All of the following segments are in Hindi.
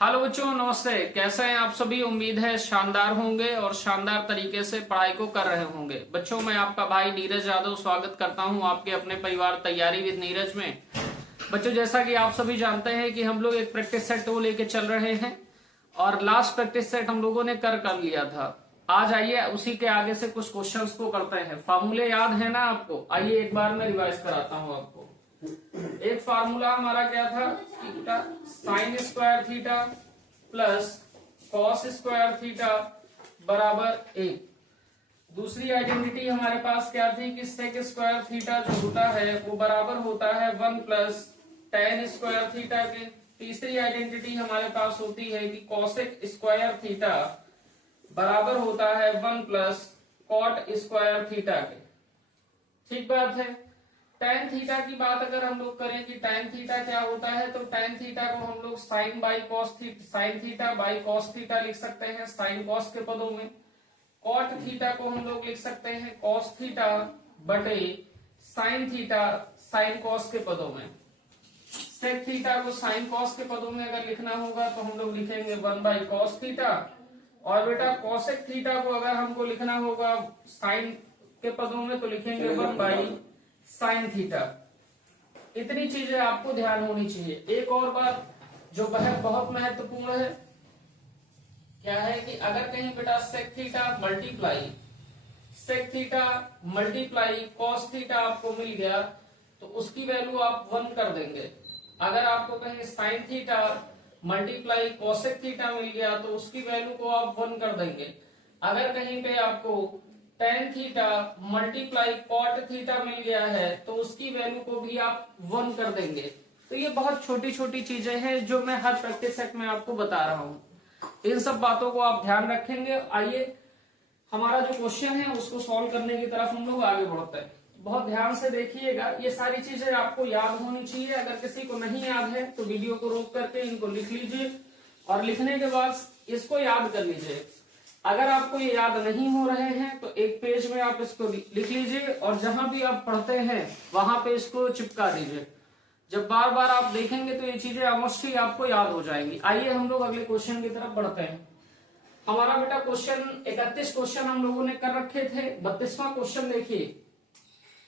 हेलो बच्चों, नमस्ते। कैसे हैं आप सभी? उम्मीद है शानदार होंगे और शानदार तरीके से पढ़ाई को कर रहे होंगे। बच्चों, मैं आपका भाई नीरज यादव स्वागत करता हूं आपके अपने परिवार तैयारी विद नीरज में। बच्चों, जैसा कि आप सभी जानते हैं कि हम लोग एक प्रैक्टिस सेट को लेके चल रहे हैं और लास्ट प्रैक्टिस सेट हम लोगों ने कर लिया था। आज आइए उसी के आगे से कुछ क्वेश्चंस को करते हैं। फार्मूले याद है ना आपको? आइए एक बार मैं रिवाइज कराता हूं आपको। एक फार्मूला हमारा क्या था? Theta sine square theta plus cos square theta बराबर 1। दूसरी आइडेंटिटी हमारे पास क्या थी कि सेक स्क्वायर थीटा जो होता है वो बराबर होता है 1 प्लस टेन स्क्वायर थीटा के। तीसरी आइडेंटिटी हमारे पास होती है कि कॉसेक स्क्वायर थीटा बराबर होता है 1 प्लस कॉट स्क्वायर थीटा के। ठीक बात है। tan थीटा की बात अगर हम लोग करें कि tan थीटा क्या होता है, तो tan थीटा को हम लोग sine by cos theta, sine theta by cos theta लिख सकते हैं साइन कॉस के पदों में। कॉट थीटा को हम लोग लिख सकते हैं कॉस थीटा बटे साइन थीटा साइन कॉस के पदों में। सेक थीटा को साइन कॉस के पदों में अगर लिखना होगा तो हम लोग लिखेंगे 1 बाई कॉस थीटा। और बेटा कॉसेक थीटा को अगर हमको लिखना होगा साइन के पदों में तो लिखेंगे 1 बाई साइन थीटा। इतनी चीजें आपको ध्यान होनी चाहिए। एक और बात जो बहुत महत्वपूर्ण है, क्या है कि अगर कहीं बेटा sec theta multiply cos theta आपको मिल गया तो उसकी वैल्यू आप 1 कर देंगे। अगर आपको कहीं sine theta multiply cosec theta मिल गया तो उसकी वैल्यू को आप 1 कर देंगे। अगर कहीं पे आपको tan theta multiply cot theta मिल गया है तो उसकी वैल्यू को भी आप 1 कर देंगे। तो ये बहुत छोटी छोटी चीजें हैं जो मैं हर प्रैक्टिस सेट में आपको बता रहा हूं। इन सब बातों को आप ध्यान रखेंगे। आइए हमारा जो क्वेश्चन है उसको सॉल्व करने की तरफ हम लोग आगे बढ़ते हैं। बहुत ध्यान से देखिएगा, ये सारी चीजें आपको याद होनी चाहिए। अगर किसी को नहीं याद है तो वीडियो को रोक करके इनको लिख लीजिए और लिखने के बाद इसको याद कर लीजिए। अगर आपको ये याद नहीं हो रहे हैं तो एक पेज में आप इसको लिख लीजिए और जहां भी आप पढ़ते हैं वहां पे इसको चिपका दीजिए। जब बार बार आप देखेंगे तो ये चीजें ऑलमोस्ट ही आपको याद हो जाएंगी। आइए हम लोग अगले क्वेश्चन की तरफ बढ़ते हैं। हमारा बेटा क्वेश्चन 31 क्वेश्चन हम लोगों ने कर रखे थे। 32वां क्वेश्चन देखिए,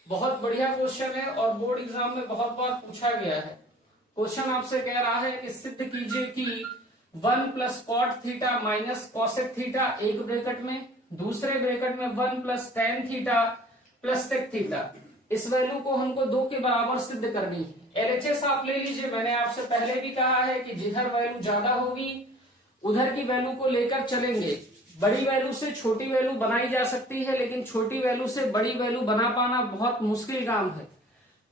बहुत बढ़िया क्वेश्चन है और बोर्ड एग्जाम में बहुत बार पूछा गया है। क्वेश्चन आपसे कह रहा है कि सिद्ध कीजिए कि 1 plus cot theta minus cosec theta एक ब्रैकेट में, दूसरे ब्रैकेट में 1 plus tan theta plus sec theta, इस वैल्यू को हमको 2 के बराबर सिद्ध करनी है। एलएचएस आप ले लीजिए। मैंने आपसे पहले भी कहा है कि जिधर वैल्यू ज्यादा होगी उधर की वैल्यू को लेकर चलेंगे। बड़ी वैल्यू से छोटी वैल्यू बनाई जा सकती है लेकिन छोटी वैल्यू से बड़ी वैल्यू बना पाना बहुत मुश्किल काम है।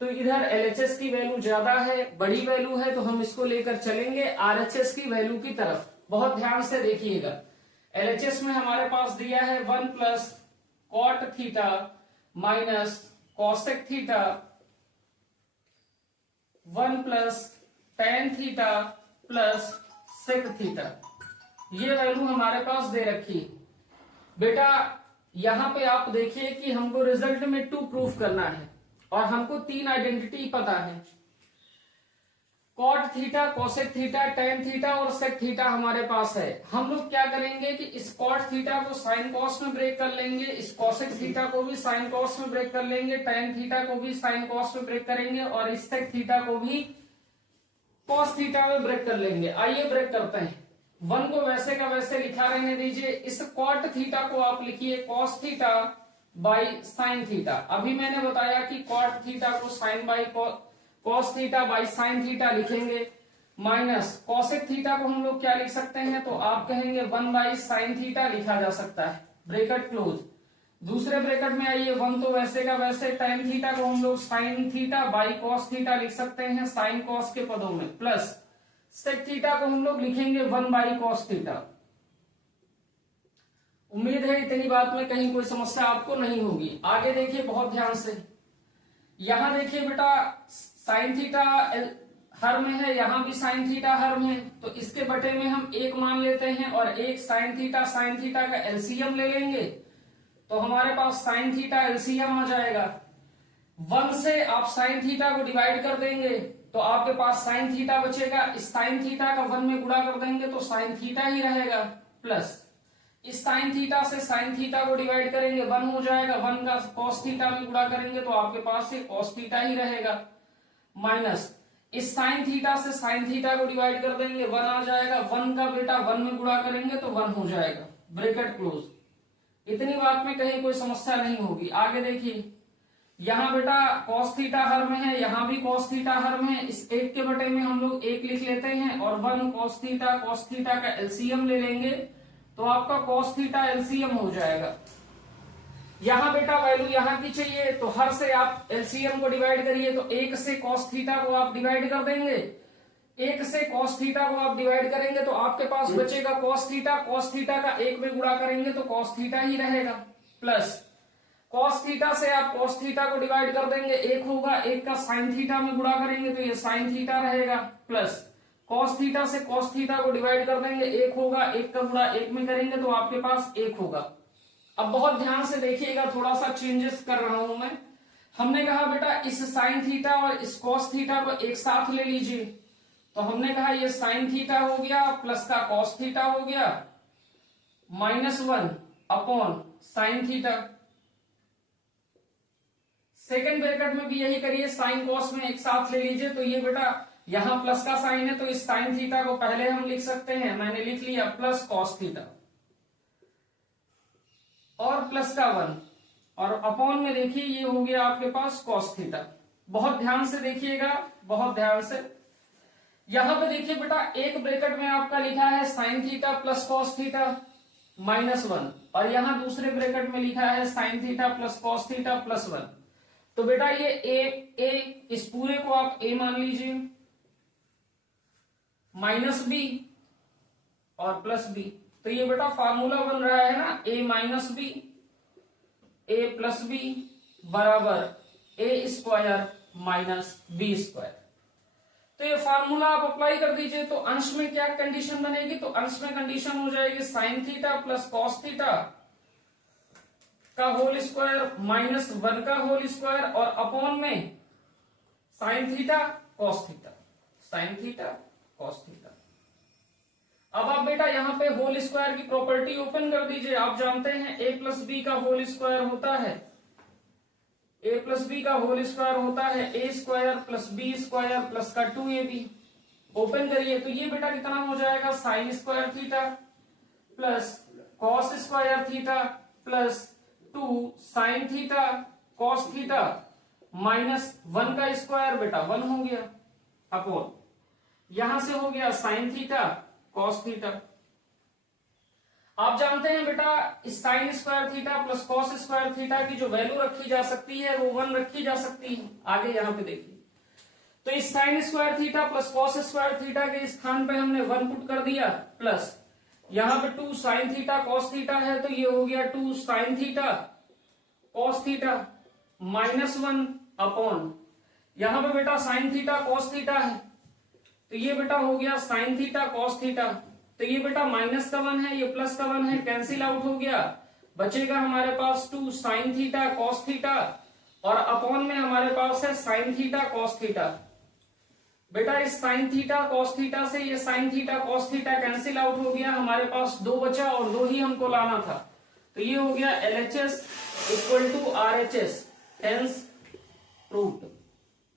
तो इधर एलएचएस की वैल्यू ज्यादा है, बड़ी वैल्यू है, तो हम इसको लेकर चलेंगे आरएचएस की वैल्यू की तरफ। बहुत ध्यान से देखिएगा। एलएचएस में हमारे पास दिया है 1 plus cot theta minus cosec theta, 1 plus tan theta plus sec theta. ये वैल्यू हमारे पास दे रखी है। बेटा यहां पे आप देखिए कि हमको रिजल्ट में 2 प्रूफ करना है और हमको 3 आइडेंटिटी पता है। Cot theta, cosec theta, tan theta और सेक थीटा हमारे पास है। हम लोग क्या करेंगे कि इस कॉट थीटा को साइन कॉस में ब्रेक कर लेंगे, इस कोसेक थीटा को भी साइन कॉस में ब्रेक कर लेंगे, टेन थीटा को भी साइन कॉस में ब्रेक करेंगे और इस सेक थीटा को भी कॉस थीटा में ब्रेक कर लेंगे। आइए ब्रेक करते हैं। 1 को वैसे का वैसे लिखा रहने दीजिए। इस कॉट थीटा को आप लिखिए cos theta by sine theta. अभी मैंने बताया कि कॉट थीटा को sine by cos theta by sine theta लिखेंगे, माइनस कॉसेक थीटा को हम लोग क्या लिख सकते हैं, तो आप कहेंगे 1 बाई साइन थीटा लिखा जा सकता है, ब्रेकेट क्लोज। दूसरे ब्रेकेट में आइए 1 तो वैसे का वैसे, टेन थीटा को हम लोग sign theta by cos theta लिख सकते हैं साइन कॉस के पदों में, प्लस सेक थीटा को हम लोग लिखेंगे 1 बाई कॉस थीटा। उम्मीद है इतनी बात में कहीं कोई समस्या आपको नहीं होगी। आगे देखिए बहुत ध्यान से। यहां देखिए बेटा साइन थीटा हर में है, यहां भी साइन थीटा हर में है, तो इसके बटे में हम 1 मान लेते हैं और एक साइन थीटा का एलसीएम ले लेंगे तो हमारे पास साइन थीटा एलसीएम आ जाएगा। 1 से आप साइन थीटा को डिवाइड कर देंगे तो आपके पास साइन थीटा बचेगा। इस साइन थीटा का 1 में गुणा कर देंगे तो साइन थीटा ही रहेगा, प्लस इस साइन थीटा से साइन थीटा को डिवाइड करेंगे 1 हो जाएगा, 1 का कॉस थीटा में गुणा करेंगे तो आपके पास ये कॉस थीटा ही रहेगा, माइनस इस साइन थीटा से साइन थीटा को डिवाइड कर देंगे 1 आ जाएगा, 1 का बेटा 1 में गुणा करेंगे तो 1 हो जाएगा, ब्रैकेट क्लोज। इतनी बात में कहीं कोई समस्या नहीं होगी। आगे देखिए, यहाँ बेटा कॉस थीटा हर में है, यहाँ भी कॉस थीटा हर में है, इस 1 के बटे में हम लोग 1 लिख लेते हैं और 1 कॉस थीटा का एलसीएम ले लेंगे तो आपका कॉस थीटा एलसीएम हो जाएगा। यहाँ बेटा वैल्यू यहाँ की चाहिए तो हर से आप एलसीएम को डिवाइड करिए तो 1 से कॉस थीटा को आप डिवाइड कर देंगे, 1 से कॉस थीटा को आप डिवाइड करेंगे तो आपके पास बचेगा कॉस थीटा का 1 में गुणा करेंगे तो कॉस थीटा ही रहेगा, प्लस कॉस थीटा से आप कॉस थीटा को डिवाइड कर देंगे 1 होगा, 1 का साइन थीटा में गुणा करेंगे तो ये साइन थीटा रहेगा, प्लस कॉस थीटा से कॉस थीटा को डिवाइड कर देंगे 1 होगा, 1 का गुणा 1 में करेंगे तो आपके पास 1 होगा। अब बहुत ध्यान से देखिएगा, थोड़ा सा चेंजेस कर रहा हूं मैं। हमने कहा बेटा इस साइन थीटा और इस कॉस थीटा को एक साथ ले लीजिए तो हमने कहा ये साइन थीटा हो गया प्लस का कॉस थीटा हो गया -1 upon sine theta. Second bracket में भी यही करिए, साइन कॉस में एक साथ ले लीजिए तो ये बेटा यहां प्लस का साइन है तो इस साइन थीटा को पहले हम लिख सकते हैं, मैंने लिख लिया प्लस कॉस थीटा और प्लस का 1 और अपॉन में देखिए ये हो गया आपके पास कॉस थीटा। बहुत ध्यान से देखिएगा, बहुत ध्यान से। यहां पे देखिए बेटा एक ब्रैकेट में आपका लिखा है sine theta plus cos theta -1 और यहां दूसरे ब्रैकेट में लिखा है sine theta plus cos theta +1। तो बेटा ये ए इस पूरे को आप ए मान लीजिए, -b और +b, तो ये बेटा फार्मूला बन रहा है ना a - b a + b बराबर a² - b²। तो ये फार्मूला आप अप्लाई कर दीजिए तो अंश में क्या कंडीशन बनेगी, तो अंश में कंडीशन हो जाएगी sine theta plus cos theta का होल स्क्वायर -1 का होल स्क्वायर और अपॉन में sine theta cos theta, sine theta cos theta. अब आप बेटा यहाँ पे होल स्क्वायर की प्रॉपर्टी ओपन कर दीजिए। आप जानते हैं a + b का होल स्क्वायर होता है, a + b का होल स्क्वायर होता है a² + b² प्लस का 2ab। ओपन करिए तो ये बेटा कितना हो जाएगा, sine square theta plus cos square theta plus 2 sine theta cos theta -1 का स्क्वायर बेटा 1 हो गया अपॉन यहां से हो गया साइन थीटा कॉस थीटा। आप जानते हैं बेटा इस sine square theta plus cos square theta की जो वैल्यू रखी जा सकती है वो 1 रखी जा सकती है। आगे यहां पे देखिए तो इस sine square theta plus cos square theta के स्थान पे हमने 1 पुट कर दिया प्लस यहां पे 2 साइन थीटा कॉस थीटा है तो ये हो गया 2 sine theta cos theta -1 upon यहां पे बेटा साइन थीटा कॉस थीटा है तो ये बेटा हो गया साइन थीटा कॉस थीटा। तो ये बेटा माइनस का 1 है, ये प्लस का 1 है, कैंसिल आउट हो गया, बचेगा हमारे पास 2 साइन थीटा कॉस थीटा और अपॉन में हमारे पास है साइन थीटा कॉस थीटा। बेटा इस साइन थीटा कॉस थीटा से ये sine theta cos theta cancel out हो गया, हमारे पास 2 बचा और 2 ही हमको लाना था तो ये हो गया LHS = RHS, hence proved,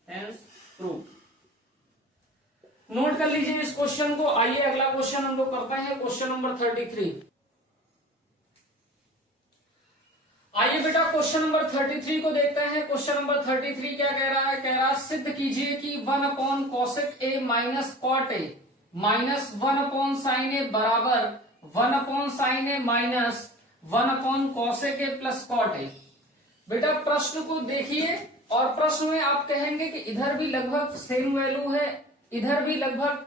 hence proved. Note कर लीजिए इस क्वेश्चन को। आइए अगला क्वेश्चन हम लोग करते हैं, क्वेश्चन नंबर 33। आइए बेटा क्वेश्चन नंबर 33 को देखते हैं। क्वेश्चन नंबर 33 क्या कह रहा है, कह रहा है सिद्ध कीजिए कि 1 cosec A - cot A -1 sin A बराबर 1 sin A - 1 cosec A + cot A। बेटा प्रश्न को देखिए और प्रश्न में आप कहेंगे कि इधर भी लगभग सेम वैल्यू है, इधर भी लगभग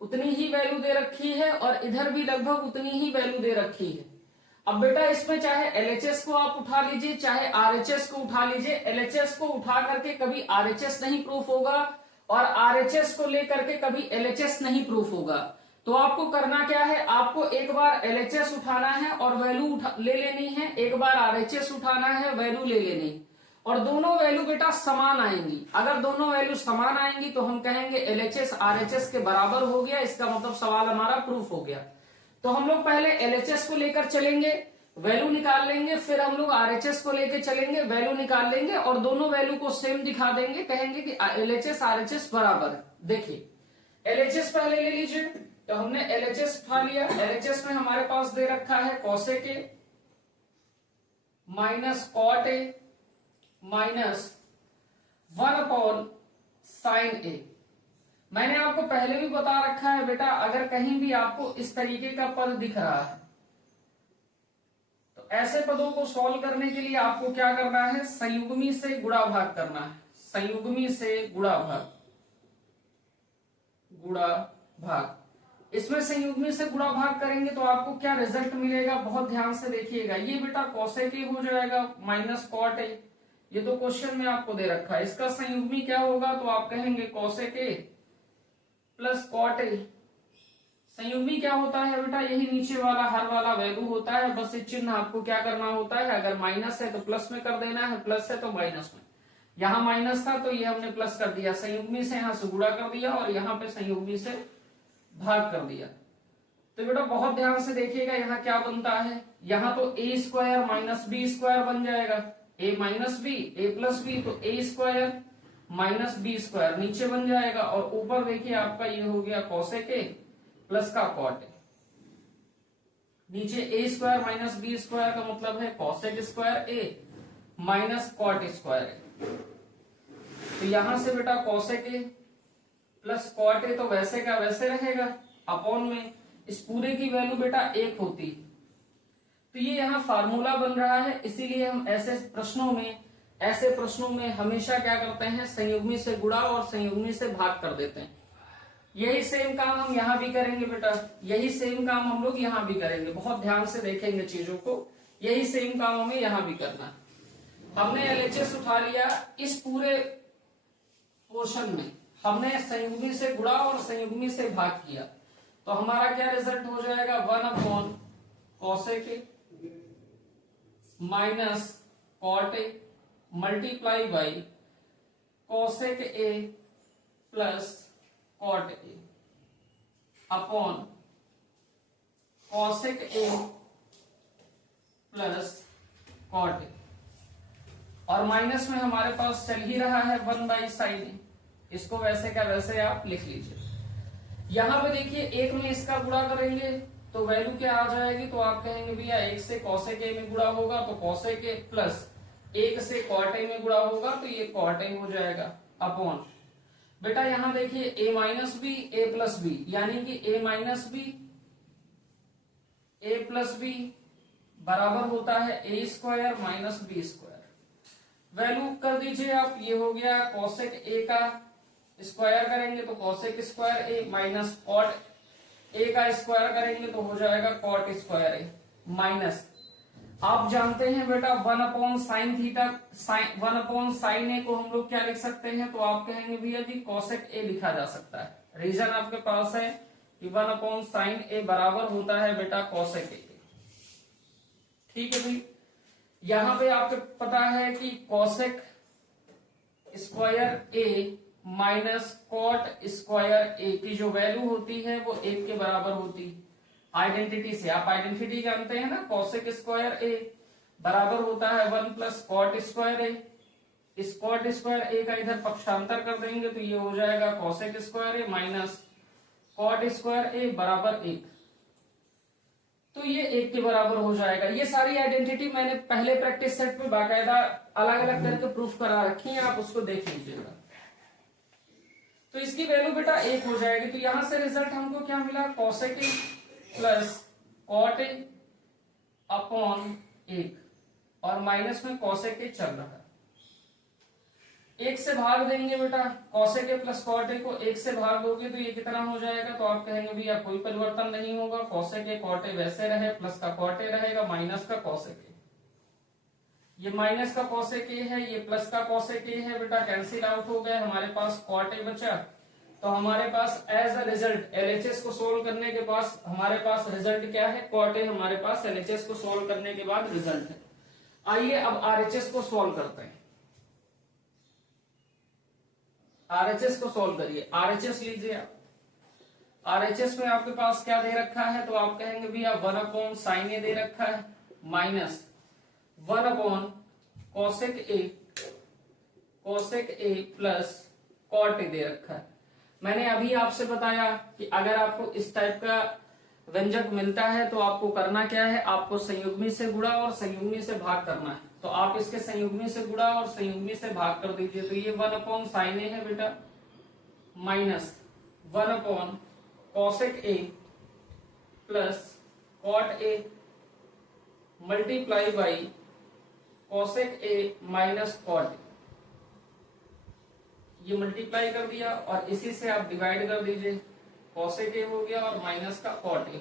उतनी ही वैल्यू दे रखी है और इधर भी लगभग उतनी ही वैल्यू दे रखी है। अब बेटा इसमें चाहे LHS को आप उठा लीजिए चाहे RHS को उठा लीजिए, LHS को उठा करके कभी RHS नहीं प्रूफ होगा और RHS को लेकर के कभी LHS नहीं प्रूफ होगा। तो आपको करना क्या है, आपको एक बार LHS उठाना है और वैल्यू ले लेनी है, एक बार RHS उठाना है वैल्यू ले लेनी, और दोनों वैल्यू बेटा समान आएंगी। अगर दोनों वैल्यू समान आएंगी तो हम कहेंगे एलएचएस आरएचएस के बराबर हो गया, इसका मतलब सवाल हमारा प्रूफ हो गया। तो हम लोग पहले एलएचएस को लेकर चलेंगे, वैल्यू निकाल लेंगे, फिर हम लोग आरएचएस को लेकर चलेंगे, वैल्यू निकाल लेंगे और दोनों वैल्यू को सेम दिखा देंगे, कहेंगे कि एलएचएस आरएचएस बराबर है। देखिए एलएचएस पहले ले लीजिए, तो हमने एलएचएस उठा लिया। एलएचएस में हमारे पास दे रखा है cosec A minus cot A minus 1/sin A. मैंने आपको पहले भी बता रखा है बेटा, अगर कहीं भी आपको इस तरीके का पद दिख रहा है तो ऐसे पदों को सॉल्व करने के लिए आपको क्या करना है, संयुग्मी से गुणा भाग करना है। संयुग्मी से गुणा भाग, गुणा भाग। इसमें संयुग्मी से गुणा भाग करेंगे तो आपको क्या रिजल्ट मिलेगा, बहुत ध्यान से देखिएगा। ये बेटा कॉसेक ए हो जाएगा माइनस कॉट ए, ये तो क्वेश्चन में आपको दे रखा है। इसका संयुग्मी क्या होगा, तो आप कहेंगे cosec A plus cot A. संयुग्मी क्या होता है बेटा, यही नीचे वाला हर वाला वैल्यू होता है, बस ये चिन्ह आपको क्या करना होता है, अगर माइनस है तो प्लस में कर देना है, प्लस है तो माइनस में। यहाँ माइनस था तो ये हमने प्लस कर दिया, संयुग्मी से यहाँ से गुणा कर दिया और यहाँ पे संयुग्मी से भाग कर दिया। तो बेटा बहुत ध्यान से देखिएगा, यहाँ क्या बनता है, यहाँ तो ए स्क्वायर माइनस बी स्क्वायर बन जाएगा, ए minus B A plus B, तो ए स्क्वायर माइनस बी स्क्वायर नीचे बन जाएगा और ऊपर देखिए आपका ये हो गया कॉसेक ए प्लस का कॉट ए। नीचे A square minus B square का मतलब है cosec square A minus cot square A. तो यहां से बेटा cosec A plus cot A तो वैसे का वैसे रहेगा, अपॉन में इस पूरे की वैल्यू बेटा 1 होती। तो ये यहाँ फार्मूला बन रहा है, इसीलिए हम ऐसे प्रश्नों में हमेशा क्या करते हैं, संयुग्मी से गुणा और संयुग्मी से भाग कर देते हैं। यही सेम काम हम यहाँ भी करेंगे बेटा, यही सेम काम हम लोग यहाँ भी करेंगे। बहुत ध्यान से देखेंगे चीजों को, यही सेम काम हमें यहाँ भी करना। हमने एलएचएस उठा लिया, इस पूरे पोर्शन में हमने संयुग्मी से गुणा और संयुग्मी से भाग किया, तो हमारा क्या रिजल्ट हो जाएगा, 1/cosec A minus cot A multiply by cosec A plus cot A upon cosec A plus cot A, और माइनस में हमारे पास चल ही रहा है 1/sin ए। इसको वैसे का वैसे आप लिख लीजिए। यहां पे देखिए एक में इसका गुणा करेंगे तो वैल्यू क्या आ जाएगी, तो आप कहेंगे भैया एक से cosec ए में गुणा होगा तो cosec ए प्लस एक से cot ए में गुणा होगा तो ये cot ए हो जाएगा अपॉन बेटा यहां देखिए a minus B A plus B, यानी कि a minus B A plus B बराबर होता है A square minus B square. Value कर दीजिए आप, ये हो गया cosec ए का स्क्वायर करेंगे तो cosec square A minus cot ए का स्क्वायर करेंगे तो हो जाएगा cot स्क्वायर ए माइनस, आप जानते हैं बेटा 1/sin थीटा 1/sin ए को हम लोग क्या लिख सकते हैं, तो आप कहेंगे भैया जी cosec ए लिखा जा सकता है। रीजन आपके पास है कि 1/sin ए बराबर होता है बेटा cosec ए। ठीक है भाई, यहां पे आपको पता है कि cosec square A minus cot square ए की जो वैल्यू होती है वो 1 के बराबर होती है। आइडेंटिटी से आप आइडेंटिटी जानते हैं ना, cosec स्क्वायर ए बराबर होता है 1 प्लस कॉट स्क्वायर ए। इस कॉट स्क्वायर ए का इधर पक्षांतर कर देंगे तो ये हो जाएगा cosec square A minus cot square A बराबर 1, तो ये 1 के बराबर हो जाएगा। ये सारी आइडेंटिटी मैंने पहले प्रैक्टिस सेट में बाकायदा अलग अलग करके प्रूफ करा रखी है, आप उसको देख लीजिएगा। तो इसकी वैल्यू बेटा 1 हो जाएगी। तो यहां से रिजल्ट हमको क्या मिला, cosec A plus cot A upon 1, और माइनस में cosec ए चल रहा है। 1 से भाग देंगे बेटा, cosec A plus cot A को 1 से भाग दोगे तो ये कितना हो जाएगा, तो आप कहेंगे भैया कोई परिवर्तन नहीं होगा, cosec ए कॉट ए वैसे रहे, प्लस का कॉट ए रहेगा माइनस का cosec ए। ये माइनस का cosec ए है, ये प्लस का cosec ए है बेटा, कैंसिल आउट हो गए, हमारे पास cot ए बचा। तो हमारे पास एज अ रिजल्ट एलएचएस को सोल्व करने के पास हमारे पास रिजल्ट क्या है, cot ए हमारे पास एलएचएस को सोल्व करने के बाद रिजल्ट है। आइए अब आरएचएस को सोल्व करते हैं। आरएचएस को सॉल्व करिए। आरएचएस लीजिए आप। आरएचएस में आपके पास क्या दे रखा है, तो आप कहेंगे भैया 1/sin A दे रखा है minus 1/cosec A plus cot A दे रखा है। मैंने अभी आपसे बताया कि अगर आपको इस टाइप का व्यंजक मिलता है तो आपको करना क्या है, आपको संयुग्मी से गुणा और संयुग्मी से भाग करना है। तो आप इसके संयुग्मी से गुणा और संयुग्मी से भाग कर दीजिए। तो ये 1/sin A है बेटा minus 1/cosec A plus cot A multiply by cosec A minus cot A। ये मल्टीप्लाई कर दिया और इसी से आप डिवाइड कर दीजिए। cosec A हो गया और माइनस का cot A हो गया।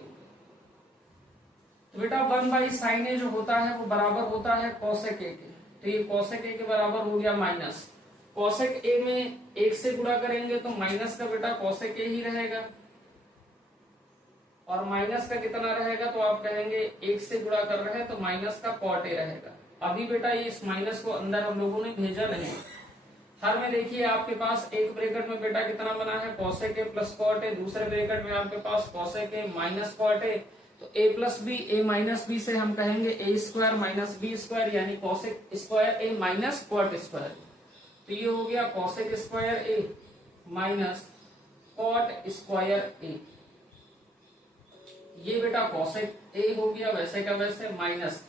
तो बेटा 1/sin A जो होता है वो बराबर होता है cosec A के। तो ये cosec A के बराबर हो गया माइनस cosec A में 1 से गुणा करेंगे तो माइनस का बेटा cosec A ही रहेगा और माइनस का कितना रहेगा, तो आप कहेंगे 1 से गुणा कर रहे हैं तो माइनस का cot A रहेगा। अभी बेटा ये इस माइनस को अंदर हम लोगों ने भेजा नहीं। हर में देखिए आपके पास एक ब्रैकेट में बेटा कितना बना है cosec A plus cot A, दूसरे ब्रैकेट में आपके पास cosec A minus cot A। तो a plus B a minus B से हम कहेंगे a square minus B square यानी cosec square a minus cot square. तो ये हो गया cosec square a minus cot square a। ये बेटा cosec a हो गया वैसे का वैसे माइनस,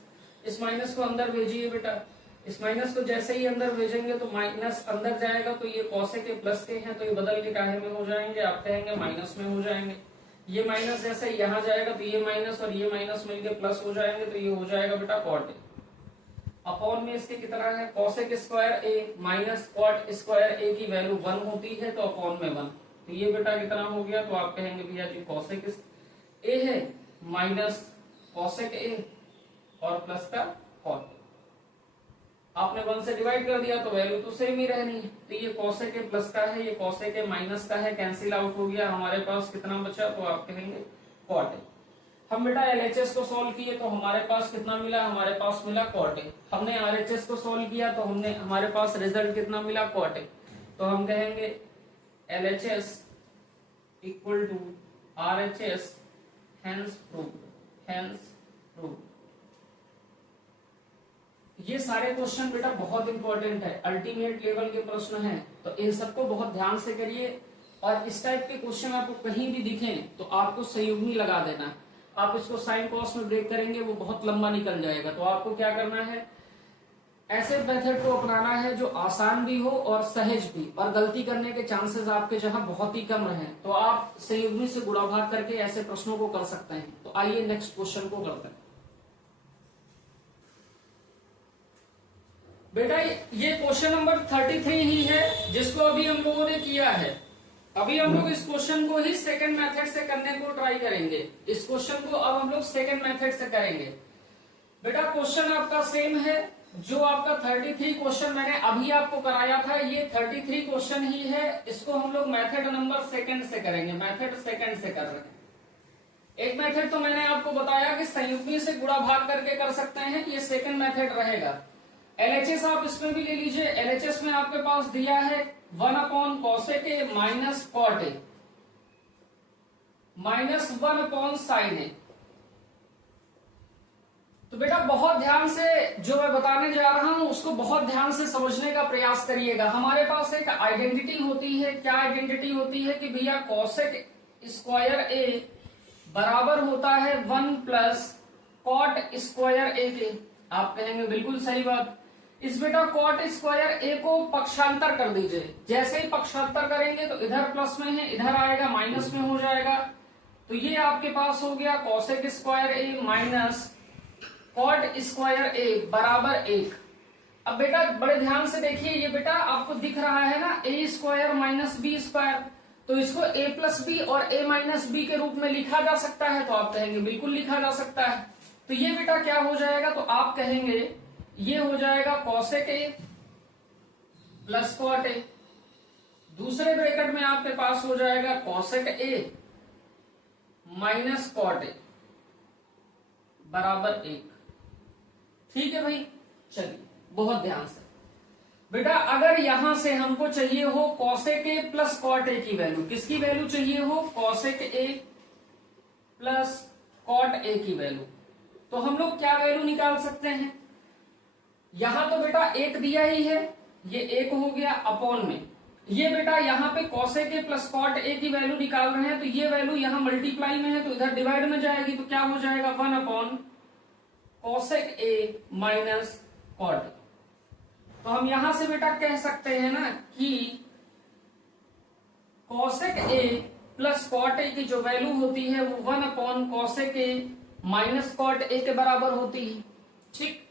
इस माइनस को अंदर भेजिए बेटा। इस माइनस को जैसे ही अंदर भेजेंगे तो माइनस अंदर जाएगा तो ये cosec a प्लस के हैं तो ये बदल के काहे में हो जाएंगे, आप कहेंगे माइनस में हो जाएंगे। ये माइनस जैसे यहाँ जाएगा तो ये माइनस और ये माइनस मिलके प्लस हो जाएंगे तो ये हो जाएगा बेटा cot A। अपॉन में इसके कितना है cosec square A minus cot square A की वैल्यू 1 होती है तो अपॉन में 1। तो ये बेटा कितना हो गया, तो आप कहेंगे भैया जी cosec A है माइनस cosec A और प्लस का cot। आपने 1 से डिवाइड कर दिया तो वैल्यू तो सेम ही रहनी है। तो ये cosec A प्लस का है, ये cosec A माइनस का है, कैंसिल आउट हो गया। हमारे पास कितना बचा, तो आप कहेंगे cot A। हम बेटा LHS को सॉल्व किए तो हमारे पास कितना मिला, हमारे पास मिला cot A। हमने RHS को सॉल्व किया तो हमारे पास रिजल्ट कितना मिला cot A। तो हम कहेंगे LHS equal to RHS hence proved. ये सारे क्वेश्चन बेटा बहुत इंपॉर्टेंट है, अल्टीमेट लेवल के प्रश्न हैं, तो इन सबको बहुत ध्यान से करिए। और इस टाइप के क्वेश्चन आपको कहीं भी दिखें तो आपको संयुग्मी लगा देना। आप इसको साइन कॉस में ब्रेक करेंगे वो बहुत लंबा निकल जाएगा। तो आपको क्या करना है, ऐसे मेथड को अपनाना है जो आसान भी हो और सहज भी, और गलती करने के चांसेस आपके जहां बहुत ही कम रहे तो आप संयुग्मी से गुणा भाग करके ऐसे प्रश्नों को कर सकते हैं। तो आइए नेक्स्ट क्वेश्चन को करते हैं। बेटा ये क्वेश्चन नंबर 33 ही है जिसको अभी हम लोगों ने किया है। अभी हम लोग इस क्वेश्चन को ही सेकंड मेथड से करने को ट्राई करेंगे। इस क्वेश्चन को अब हम लोग सेकंड मेथड से करेंगे। बेटा क्वेश्चन आपका सेम है जो आपका 33 क्वेश्चन मैंने अभी आपको कराया था, ये 33 क्वेश्चन ही है। इसको हम लोग मेथड नंबर सेकंड से करेंगे, मेथड सेकंड से कर रहे हैं। एक मेथड तो मैंने आपको बताया कि संयुग्मी से गुणा भाग करके कर सकते हैं, ये सेकंड मेथड रहेगा। LHS आप इसमें भी ले लीजिए। LHS में आपके पास दिया है 1/cosec A minus cot A minus 1/sin A। तो बेटा बहुत ध्यान से जो मैं बताने जा रहा हूं उसको बहुत ध्यान से समझने का प्रयास करिएगा। हमारे पास एक आइडेंटिटी होती है, क्या आइडेंटिटी होती है कि भैया cosec स्क्वायर A बराबर होता है 1 प्लस cot स्क्वायर A के। आप कहेंगे बिल्कुल सही बात। इस बेटा cot स्क्वायर A को पक्षांतर कर दीजिए। जैसे ही पक्षांतर करेंगे तो इधर प्लस में है, इधर आएगा माइनस में हो जाएगा। तो ये आपके पास हो गया cosec square A minus cot square A बराबर 1। अब बेटा बड़े ध्यान से देखिए, ये बेटा आपको दिख रहा है ना a square minus B square, तो इसको a प्लस बी और a माइनस बी के रूप में लिखा जा सकता है। तो आप कहेंगे बिल्कुल लिखा जा सकता है। तो ये बेटा क्या हो जाएगा, तो आप कहेंगे ये हो जाएगा cosec A plus cot A। दूसरे ब्रैकेट में आपके पास हो जाएगा cosec A minus cot A बराबर 1। ठीक है भाई, चलिए बहुत ध्यान से। बेटा अगर यहां से हमको चाहिए हो cosec A plus cot A की वैल्यू, किसकी वैल्यू चाहिए हो? Cosec A plus cot A की वैल्यू, तो हम लोग क्या वैल्यू निकाल सकते हैं? यहां तो बेटा एक दिया ही है, ये एक हो गया अपॉन में, ये बेटा यहाँ पे cosec A plus cot A की वैल्यू निकाल रहे हैं, तो ये वैल्यू यहाँ मल्टीप्लाई में है तो इधर डिवाइड में जाएगी, तो क्या हो जाएगा? 1 upon cosec A minus cot. तो हम यहां से बेटा कह सकते हैं ना कि cosec A plus cot A की जो वैल्यू होती है वो 1 upon cosec A minus cot A के बराबर होती है। ठीक,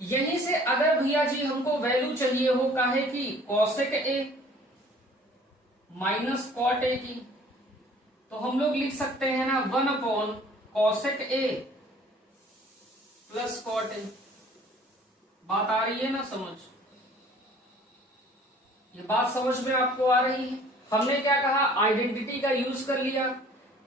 यहीं से अगर भैया जी हमको वैल्यू चाहिए हो काहे की? Cosec A minus cot A की, तो हम लोग लिख सकते हैं ना 1 upon cosec A plus cot A. बात आ रही है ना समझ? ये बात समझ में आपको आ रही है? हमने क्या कहा? आइडेंटिटी का यूज कर लिया,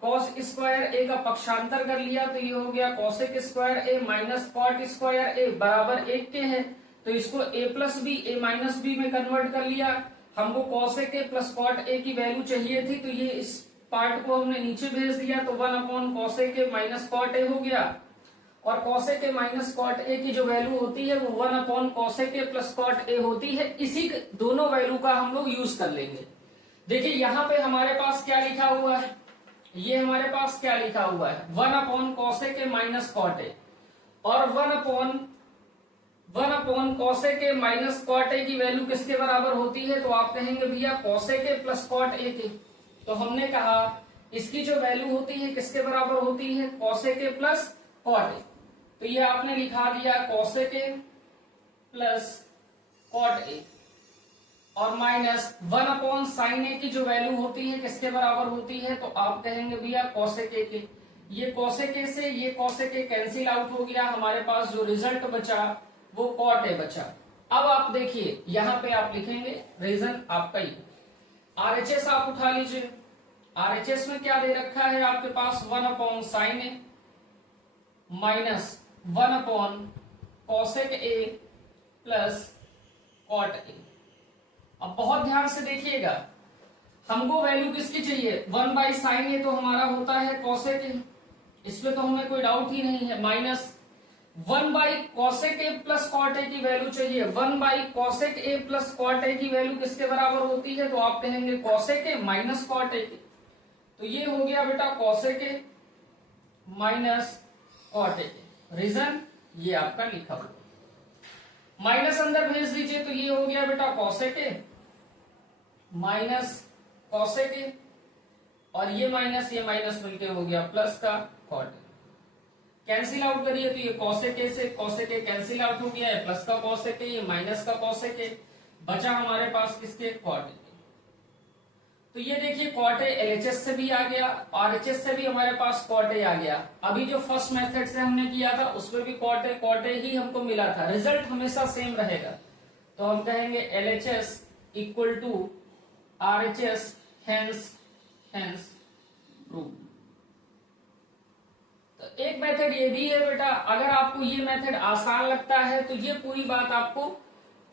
कॉस स्क्वायर ए का पक्षांतर कर लिया, तो ये हो गया cosec square A minus cot square A बराबर 1 के है, तो इसको A plus B A minus B में कन्वर्ट कर लिया। हमको cosec A plus cot A की वैल्यू चाहिए थी, तो ये इस पार्ट को हमने नीचे भेज दिया, तो 1 upon cosec A minus cot A हो गया, और cosec A minus cot A की जो वैल्यू होती है वो 1 upon cosec A plus cot A होती है। इसी दोनों वैल्यू का हम लोग यूज कर लेंगे। देखिए यहाँ पे हमारे पास क्या लिखा हुआ है, ये हमारे पास क्या लिखा हुआ है? 1 upon cosec A minus cot A, और 1 upon cosec A minus cot A की वैल्यू किसके बराबर होती है? तो आप कहेंगे भैया cosec A plus cot A के। तो हमने कहा इसकी जो वैल्यू होती है किसके बराबर होती है? Cosec A plus cot A. तो ये आपने लिखा दिया cosec A plus cot A, और माइनस 1 अपॉन साइन ए की जो वैल्यू होती है किसके बराबर होती है? तो आप कहेंगे भैया कॉसेक ए के। ये कॉसेक ए से ये कॉसेक ए कैंसिल आउट हो गया, हमारे पास जो रिजल्ट बचा वो कॉट ए बचा। अब आप देखिए यहाँ पे आप लिखेंगे रीजन आपका ही, आरएचएस आप उठा लीजिए। आरएचएस में क्या दे रखा है आपके पास? 1 upon sine A minus 1 upon cosec A plus cot A. अब बहुत ध्यान से देखिएगा, हमको वैल्यू किसकी चाहिए? 1 बाई साइन ए तो हमारा होता है कॉसेक ए, इसमें तो हमें कोई डाउट ही नहीं है, minus 1 by cosec A plus cot A की वैल्यू चाहिए। 1 by cosec A plus cot A की वैल्यू किसके बराबर होती है? तो आप कहेंगे cosec A minus cot A की। तो ये हो गया बेटा cosec A minus cot A. Reason ये आपका लिखा हुआ, माइनस अंदर भेज दीजिए, तो ये हो गया बेटा कॉसेक ए माइनस कॉसेक ए, और ये माइनस मिलके हो गया प्लस का कॉट ए। कैंसिल आउट करिए तो ये कॉसेक ए से कॉसेक ए कैंसिल आउट हो गया है, प्लस का कॉसेक ए, ये माइनस का कॉसेक ए, बचा हमारे पास किसके? Cot A. तो ये देखिए कॉट ए एलएचएस से भी आ गया, आरएचएस से भी हमारे पास कॉट ए आ गया। अभी जो फर्स्ट मेथड से हमने किया था उसमें भी कॉट ए ही हमको मिला था, रिजल्ट हमेशा सेम रहेगा। तो हम कहेंगे LHS equal to RHS, hence prove. तो एक मेथड ये भी है बेटा, अगर आपको ये मेथड आसान लगता है तो ये पूरी बात आपको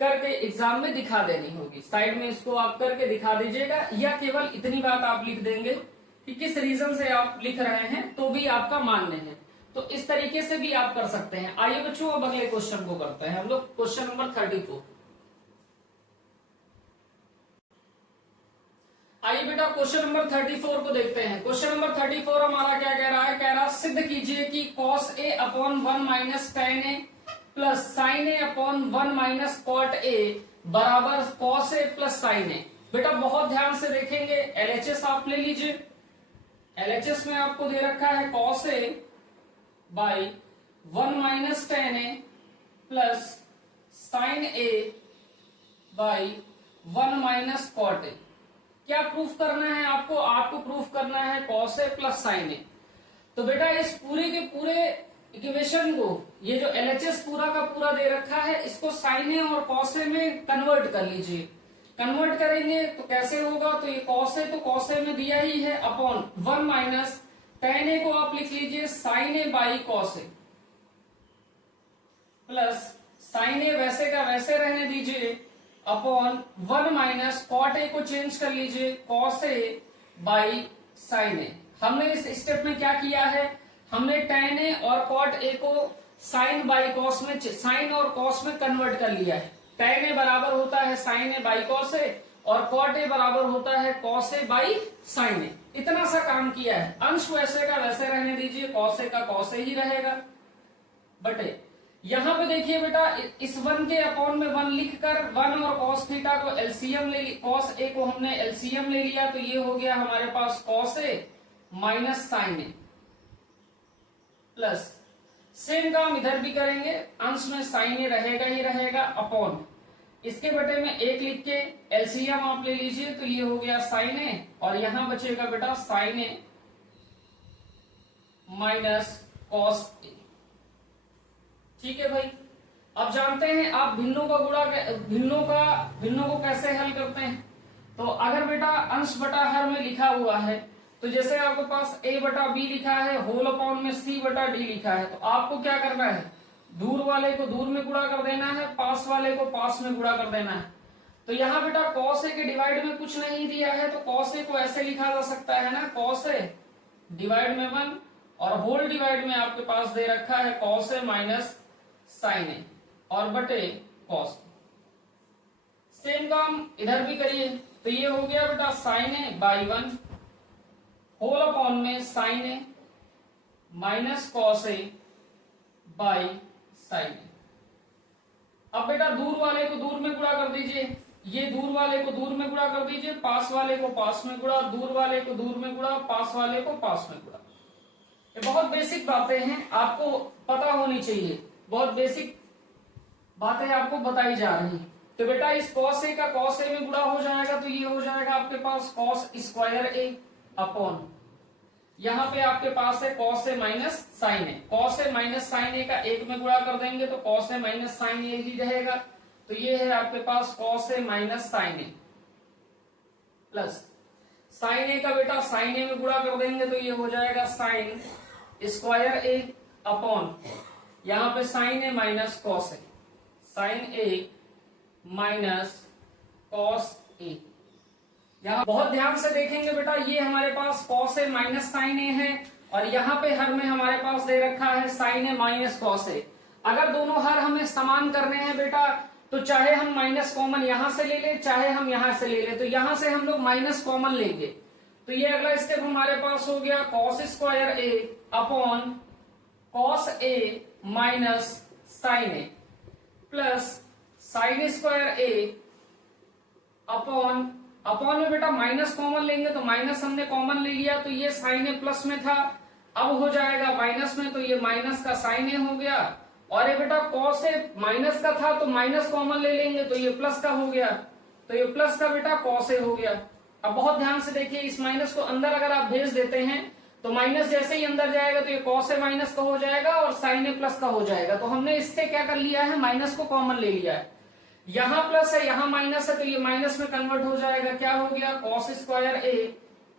करके एग्जाम में दिखा देनी होगी। साइड में इसको आप करके दिखा दीजिएगा, या केवल इतनी बात आप लिख देंगे कि किस रीजन से आप लिख रहे हैं, तो भी आपका मान्य है। तो इस तरीके से भी आप कर सकते हैं। आइए बच्चों अब अगले क्वेश्चन को करते हैं हम लोग, क्वेश्चन नंबर 34। आइए बेटा क्वेश्चन नंबर 34 को देखते हैं। क्वेश्चन नंबर 34 हमारा क्या कह रहा है? कह रहा सिद्ध कीजिए कि cos A upon 1 minus tan A plus sine A upon 1 minus cot A बराबर cos A plus sine A. बेटा बहुत ध्यान से देखेंगे, एलएचएस आप ले लीजिए। एलएचएस में आपको दे रखा है cos A by 1 minus tan A plus sine A by 1 minus cot A. क्या प्रूफ करना है आपको? आपको प्रूफ करना है cos A plus sine A. तो बेटा इस पूरे के पूरे इक्वेशन को, ये जो एलएचएस पूरा का पूरा दे रखा है, इसको साइन ए और कॉस ए में कन्वर्ट कर लीजिए। कन्वर्ट करेंगे तो कैसे होगा? तो ये कॉस ए तो कॉस ए में दिया ही है, अपॉन 1 माइनस टेन ए को आप लिख लीजिए sine A by cos A, plus sine A वैसे का वैसे रहने दीजिए, अपॉन 1 माइनस कॉट ए को चेंज कर लीजिए कॉस ए बाई साइन ए। हमने इस स्टेप में क्या किया है, हमने tan ए और कॉट ए को साइन बाई कॉस में, साइन और कॉस में कन्वर्ट कर लिया है। tan ए बराबर होता है साइन ए बाई कॉस ए और कॉट ए बराबर होता है कॉस ए बाई साइन ए। इतना सा काम किया है। अंश वैसे का वैसे रहने दीजिए, कॉस ए का कॉस ए ही रहेगा बटे यहां पे देखिए बेटा, इस 1 के अपॉन में 1 लिखकर 1 और कॉस थीटा को एलसीएम ले लिया, कॉस ए को हमने एलसीएम ले लिया तो ये हो गया हमारे पास cos A minus sine A plus, same काम इधर भी करेंगे, अंश में साइन ए रहेगा ही रहेगा अपॉन इसके बटे में 1 लिख के एलसीएम आप ले लीजिए तो ये हो गया साइन ए और यहां बचेगा बेटा साइन ए माइनस कॉस ए। ठीक है भाई। अब जानते हैं आप भिन्नों का गुणा, भिन्नों को कैसे हल करते हैं। तो अगर बेटा अंश बटा हर में लिखा हुआ है तो जैसे आपके पास a बटा बी लिखा है, होल अपॉन में c बटा डी लिखा है, तो आपको क्या करना है, दूर वाले को दूर में गुणा कर देना है, पास वाले को पास में गुणा कर देना है। तो यहाँ बेटा cos a के डिवाइड में कुछ नहीं दिया है तो cos a को ऐसे लिखा जा सकता है ना, cos a डिवाइड में 1 और होल डिवाइड में आपके पास दे रखा है cos a माइनस साइन ए और बटे कॉस। सेम काम इधर भी करिए तो ये हो गया बेटा sine A by 1 whole upon में sine A minus cos A by sine A. अब बेटा दूर वाले को दूर में गुणा कर दीजिए, ये दूर वाले को दूर में गुणा कर दीजिए, पास वाले को पास में गुणा, दूर वाले को दूर में गुणा, पास वाले को पास में गुणा। ये बहुत बेसिक बातें हैं, आपको पता होनी चाहिए, बहुत बेसिक बातें आपको बताई जा रही है। तो बेटा इस cos a का cos a में गुणा हो जाएगा तो ये हो जाएगा आपके पास cos स्क्वायर a अपॉन, यहाँ पे आपके पास है cos a minus sine A, cos a minus sine A का 1 में गुणा कर देंगे तो cos a minus sine A ही रहेगा। तो ये है आपके पास cos a minus sine A plus sine A का बेटा साइन ए में गुणा कर देंगे तो ये हो जाएगा साइन स्क्वायर ए अपॉन, यहां पे sign A minus cos A, sign A minus cos ए। यहां बहुत ध्यान से देखेंगे बेटा, ये हमारे पास कॉस ए माइनस साइन ए है और यहाँ पे हर में हमारे पास दे रखा है साइन ए माइनस कॉस ए। अगर दोनों हर हमें समान करने हैं बेटा तो चाहे हम माइनस कॉमन यहां से ले ले, चाहे हम यहां से ले ले, तो यहां से हम लोग माइनस कॉमन लेंगे तो ये अगला स्टेप हमारे पास हो गया cos square A upon cos A minus sine A plus sine square A upon, upon में बेटा माइनस कॉमन लेंगे तो माइनस हमने कॉमन ले लिया तो ये साइन ए प्लस में था, अब हो जाएगा माइनस में तो ये माइनस का साइन ए हो गया और ये बेटा कॉस ए माइनस का था तो माइनस कॉमन ले लेंगे तो ये प्लस का हो गया, तो ये प्लस का बेटा कॉस ए हो गया। अब बहुत ध्यान से देखिए, इस माइनस को अंदर अगर आप भेज देते हैं तो माइनस जैसे ही अंदर जाएगा तो ये कॉस ए माइनस का हो जाएगा और साइन ए प्लस का हो जाएगा। तो हमने इससे क्या कर लिया है, माइनस को कॉमन ले लिया है, यहां प्लस है यहां माइनस है तो ये माइनस में कन्वर्ट हो जाएगा, क्या हो गया cos square A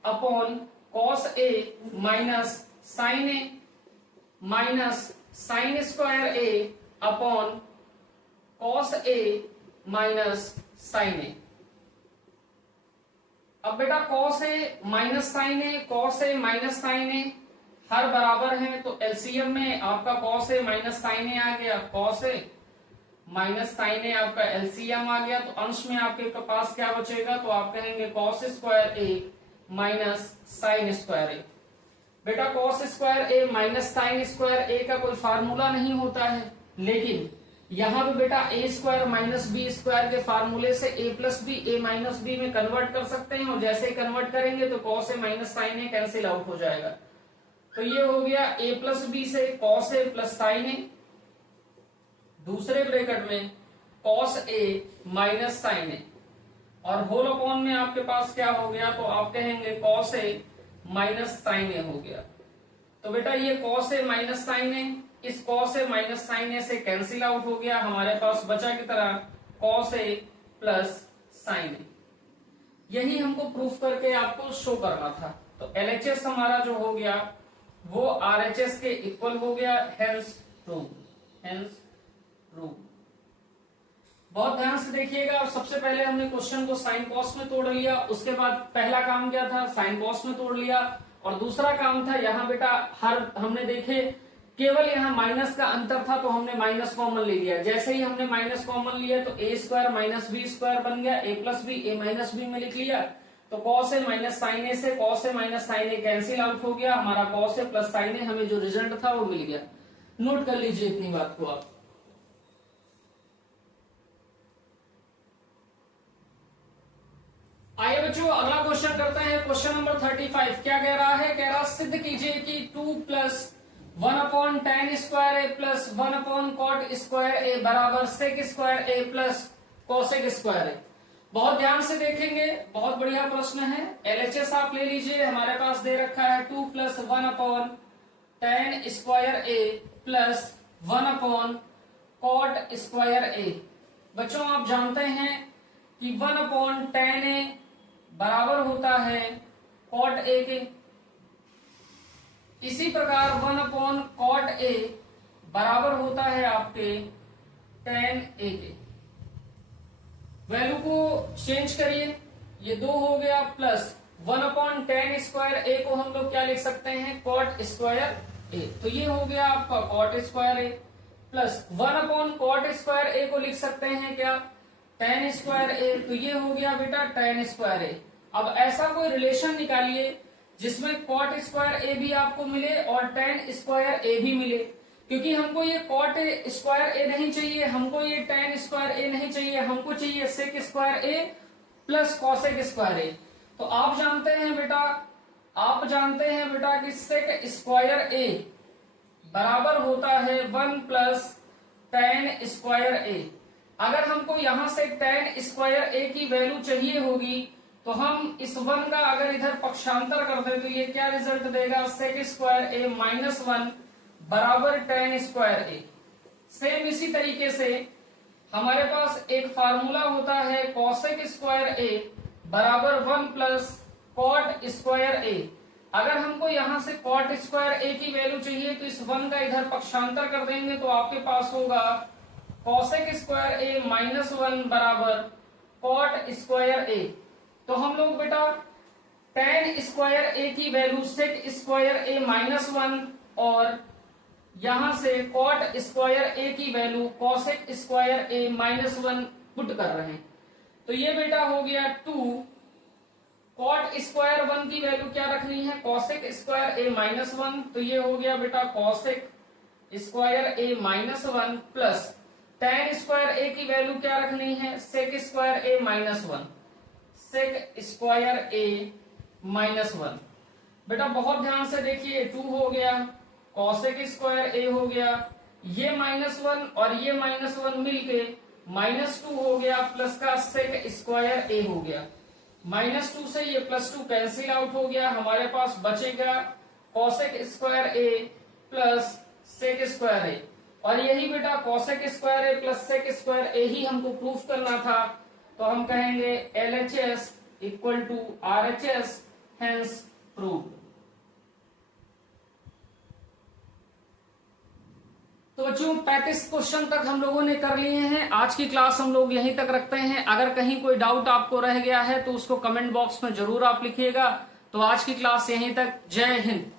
upon cos A minus sine A minus sine square A upon cos A minus sine A. अब बेटा cos A minus sine A, cos A minus sine ए हर बराबर है तो एलसीएम में आपका कॉस ए माइनस साइन ए आ गया, कॉस ए माइनस साइन ए आपका एलसीएम आ गया, तो अंश में आपके पास क्या बचेगा, तो आप कहेंगे cos square A minus sine square ए। बेटा cos square A minus sine square ए का कोई फार्मूला नहीं होता है, लेकिन यहाँ पे बेटा ए स्क्वायर माइनस बी स्क्वायर के फार्मूले से ए plus B A minus B में कन्वर्ट कर सकते हैं और जैसे ही कन्वर्ट करेंगे तो cos A minus sine A cancel out हो जाएगा। तो ये हो गया ए प्लस बी से कॉस ए प्लस साइन ए, दूसरे ब्रैकेट में कॉस ए माइनस साइन ए और होल अपॉन में आपके पास क्या हो गया, तो आप कहेंगे कॉस ए माइनस साइन ए हो गया। तो बेटा ये कॉस ए माइनस साइन ए इस कॉस ए माइनस साइन ए से कैंसिल आउट हो गया, हमारे पास बचा की तरह कॉस ए प्लस साइन ए। यही हमको प्रूफ करके आपको शो करना था। तो एलएचएस हमारा जो हो गया वो आरएचएस के इक्वल हो गया, हेंस प्रूव, हेंस प्रूव। बहुत ध्यान से देखिएगा। सबसे पहले हमने क्वेश्चन को साइन कॉस में तोड़ लिया, उसके बाद पहला काम क्या था, साइन कॉस में तोड़ लिया, और दूसरा काम था यहाँ बेटा हमने देखे केवल यहाँ माइनस का अंतर था तो हमने माइनस कॉमन ले लिया। जैसे ही हमने माइनस कॉमन लिया तो ए स्क्वायर माइनस बी स्क्वायर बन गया, ए plus B A minus B में लिख लिया। तो कॉस ए माइनस साइन ए से cos A minus sine A cancel out हो गया, हमारा कॉस ए प्लस साइन ए, हमें जो रिजल्ट था वो मिल गया। नोट कर लीजिए इतनी बात को आप। आइए बच्चों अगला क्वेश्चन करते हैं, क्वेश्चन नंबर 35। क्या कह रहा है, कह रहा सिद्ध कीजिए कि 2 plus 1/tan square A plus 1/cot square A बराबर sec square A plus cosec square ए। बहुत ध्यान से देखेंगे, बहुत बढ़िया प्रश्न है। एलएचएस आप ले लीजिए, हमारे पास दे रखा है 2 plus 1/tan square A plus 1/cot square ए। बच्चों आप जानते हैं कि 1/tan ए बराबर होता है cot a के, इसी प्रकार 1/cot a बराबर होता है आपके tan a के। वैल्यू को चेंज करिए, ये 2 हो गया, प्लस 1/tan स्क्वायर a को हम लोग क्या लिख सकते हैं, cot स्क्वायर a। तो ये हो गया आपका cot square a, plus 1/cot square a को लिख सकते हैं क्या, tan स्क्वायर ए। तो ये हो गया बेटा tan स्क्वायर ए। अब ऐसा कोई रिलेशन निकालिए जिसमें cot स्क्वायर ए भी आपको मिले और tan स्क्वायर ए भी मिले, क्योंकि हमको ये cot स्क्वायर ए नहीं चाहिए, हमको ये tan स्क्वायर ए नहीं चाहिए, हमको चाहिए sec square A plus cosec square A. तो आप जानते हैं बेटा कि sec स्क्वायर ए बराबर होता है 1 प्लस tan स्क्वायर ए। अगर हमको यहां से tan स्क्वायर ए की वैल्यू चाहिए होगी तो हम इस 1 का अगर इधर पक्षांतर कर दे तो ये क्या रिजल्ट देगा, sec स्क्वायर ए माइनस 1 बराबर tan स्क्वायर ए। सेम इसी तरीके से हमारे पास एक फार्मूला होता है cosec स्क्वायर ए बराबर 1 प्लस cot स्क्वायर ए। अगर हमको यहां से cot स्क्वायर ए की वैल्यू चाहिए तो इस 1 का इधर पक्षांतर कर देंगे तो आपके पास होगा cosec स्क्वायर ए माइनस 1 बराबर cot स्क्वायर ए। तो हम लोग बेटा tan स्क्वायर ए की value sec square A minus 1 और यहां से cot स्क्वायर ए की value cosec square A minus 1 put कर रहे हैं। तो ये बेटा हो गया 2, cot स्क्वायर 1 की वैल्यू क्या रखनी है, cosec स्क्वायर ए माइनस 1। तो ये हो गया बेटा cosec square A minus 1 plus tan square ए की वैल्यू क्या रखनी है, sec square A minus 1, sec square A minus 1। बेटा बहुत ध्यान से देखिए, 2 हो गया, cosec स्क्वायर ए हो गया, ये -1 और ये -1 मिलके -2 हो गया, प्लस का sec स्क्वायर ए हो गया। -2 से ये +2 कैंसिल आउट हो गया, हमारे पास बचेगा cosec square A plus sec square A. और यही बेटा cosec square A plus sec square A ही हमको प्रूफ करना था, तो हम कहेंगे LHS equal to RHS, hence proved. तो बच्चों 35 क्वेश्चन तक हम लोगों ने कर लिए हैं। आज की क्लास हम लोग यहीं तक रखते हैं। अगर कहीं कोई डाउट आपको रह गया है तो उसको कमेंट बॉक्स में जरूर आप लिखिएगा। तो आज की क्लास यहीं तक। जय हिंद।